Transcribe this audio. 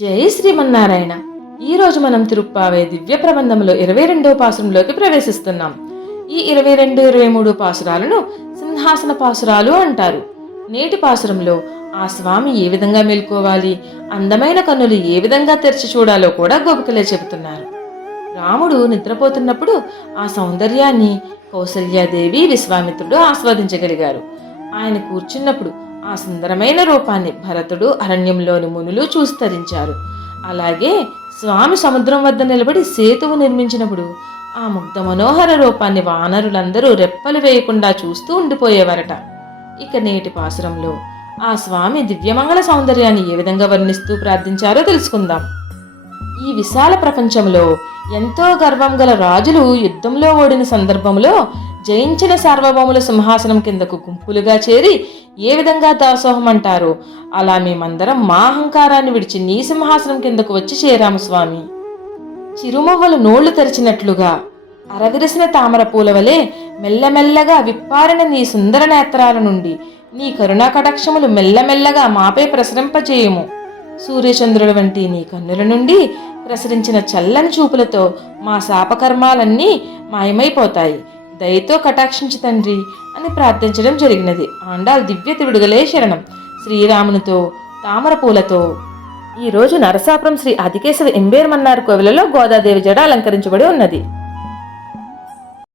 జై శ్రీమన్నారాయణ. ఈరోజు మనం తిరుప్పావే దివ్య ప్రబంధంలో 22వ పాసురంలోకి ప్రవేశిస్తున్నాం. ఈ 22, 23 పాసురాలను సింహాసన పాసురాలు అంటారు. నేటి పాసురంలో ఆ స్వామి ఏ విధంగా మేల్కోవాలి, అందమైన కన్నులు ఏ విధంగా తెరిచి చూడాలో కూడా గోపికలే చెబుతున్నారు. రాముడు నిద్రపోతున్నప్పుడు ఆ సౌందర్యాన్ని కౌసల్యాదేవి, విశ్వామిత్రుడు ఆస్వాదించగలిగారు. ఆయన కూర్చున్నప్పుడు ఆ సుందరమైన రూపాన్ని భరతుడు, అరణ్యంలోని మునులు చూసి తరించారు. అలాగే స్వామి సముద్రం వద్ద నిలబడి సేతువు నిర్మించినప్పుడు ఆ ముగ్ధ మనోహర రూపాన్ని వానరులందరూ రెప్పలు వేయకుండా చూస్తూ ఉండిపోయేవారట. ఇక నేటి పాసురంలో ఆ స్వామి దివ్యమంగళ సౌందర్యాన్ని ఏ విధంగా వర్ణిస్తూ ప్రార్థించారో తెలుసుకుందాం. ఈ విశాల ప్రపంచంలో ఎంతో గర్వం గల రాజులు యుద్ధంలో ఓడిన సందర్భంలో జయించిన సార్వభౌముల సింహాసనం కిందకు గుంపులుగా చేరి ఏ విధంగా దాసోహం అంటారో అలా మేమందరం మా అహంకారాన్ని విడిచి నీ సింహాసనం కిందకు వచ్చి చేరాము స్వామి. చిరుమవ్వలు నోళ్లు తెరిచినట్లుగా అరవిరిసిన తామర పూల వలె మెల్లమెల్లగా విప్పారిన నీ సుందర నేత్రాల నుండి నీ కరుణా కటాక్షములు మెల్లమెల్లగా మాపై ప్రసరింపచేయుము. సూర్యచంద్రుల వంటి నీ కన్నుల నుండి ప్రసరించిన చల్లని చూపులతో మా శాపకర్మాలన్నీ మాయమైపోతాయి. దయతో కటాక్షించి తండ్రి అని ప్రార్థించడం జరిగినది. ఆండాల్ దివ్య తిడుగలే శరణం. శ్రీరామునితో తామర పూలతో. ఈరోజు నరసాపురం శ్రీ ఆదికేశవ ఎంబేర్ మన్నార్ కోవిలలో గోదాదేవి జడ అలంకరించబడి ఉన్నది.